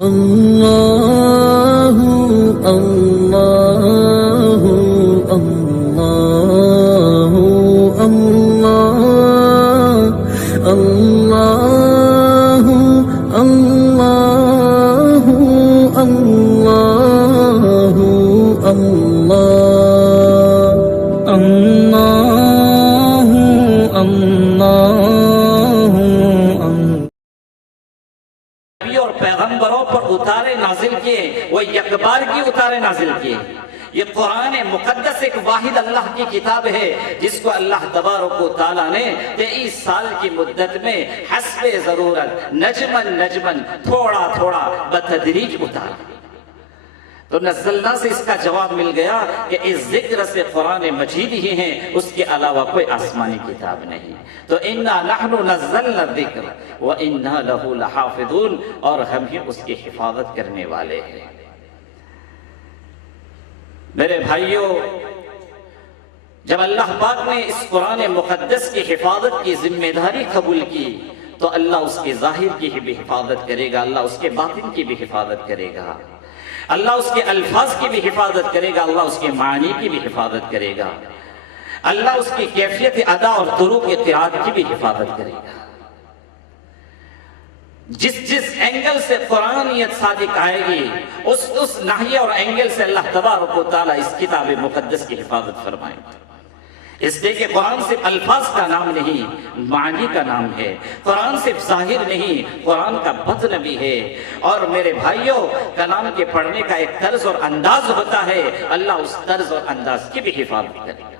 اللہ اللہ اللہ اللہ اللہ اللہ اللہ اور پیغمبروں پر اتارے نازل کیے، وہ یکبار کی اتارے نازل کیے۔ یہ قرآن مقدس ایک واحد اللہ کی کتاب ہے جس کو اللہ تبارک و تعالیٰ نے 23 سال کی مدت میں حسب ضرورت نجمن نجمن تھوڑا تھوڑا بتدریج اتارا۔ تو نزلنا سے اس کا جواب مل گیا کہ اس ذکر سے قرآن مجید ہی ہیں، اس کے علاوہ کوئی آسمانی کتاب نہیں۔ تو اِنَّا نَحْنُ نَزَّلْنَا الذِّكْرَ وَإِنَّا لَهُ لَحَافِظُونَ، اور ہم ہی اس کی حفاظت کرنے والے ہیں۔ میرے بھائیوں، جب اللہ پاک نے اس قرآن مقدس کی حفاظت کی ذمہ داری قبول کی تو اللہ اس کے ظاہر کی بھی حفاظت کرے گا، اللہ اس کے باطن کی بھی حفاظت کرے گا، اللہ اس کے الفاظ کی بھی حفاظت کرے گا، اللہ اس کے معنی کی بھی حفاظت کرے گا، اللہ اس کی کیفیت ادا اور طرق قرات کی بھی حفاظت کرے گا۔ جس اینگل سے قرآنیت صادق آئے گی اس ناحیے اور اینگل سے اللہ تبارک و تعالیٰ اس کتاب مقدس کی حفاظت فرمائے گا۔ اس لیے کہ قرآن صرف الفاظ کا نام نہیں، معنی کا نام ہے۔ قرآن صرف ظاہر نہیں، قرآن کا بطن بھی ہے۔ اور میرے بھائیوں، کلام کے پڑھنے کا ایک طرز اور انداز ہوتا ہے، اللہ اس طرز اور انداز کی بھی حفاظت کرے گا۔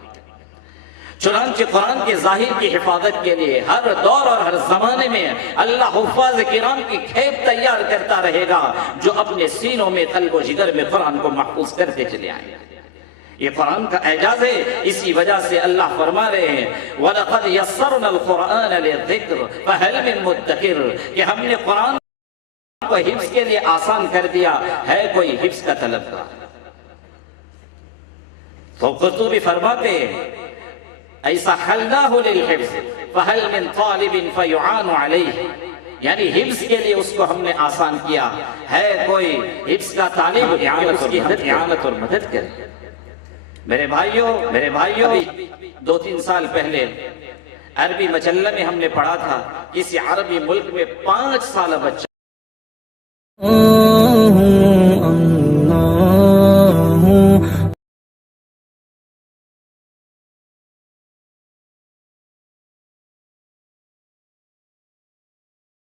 چنانچہ قرآن کے ظاہر کی حفاظت کے لیے ہر دور اور ہر زمانے میں اللہ حفاظ کرام کی کھیپ تیار کرتا رہے گا جو اپنے سینوں میں قلب و جگر میں قرآن کو محفوظ کرتے چلے آئیں گے۔ یہ قرآن کا اعجاز ہے، اسی وجہ سے اللہ فرما رہے ہیں وَلَقَدْ يَسَّرْنَا الْقُرْآنَ لِلذِّكْرِ فَهَلْ مِن مُدَّكِرٍ، کہ ہم نے قرآن کو حفظ کے لیے آسان کر دیا، ہے کوئی حفظ کا طلبگار؟ تو قرطبی فرماتے ہیں ایسا خلناہ للحفظ فہل من طالب فیعان علیہ، یعنی حفظ کے لیے اس کو ہم نے آسان کیا، ہے کوئی حفظ کا طالب اس کی اعانت اور مدد کرے۔ میرے بھائیوں 2-3 سال پہلے عربی مجلہ میں ہم نے پڑھا تھا کسی عربی ملک میں 5 سالہ بچہ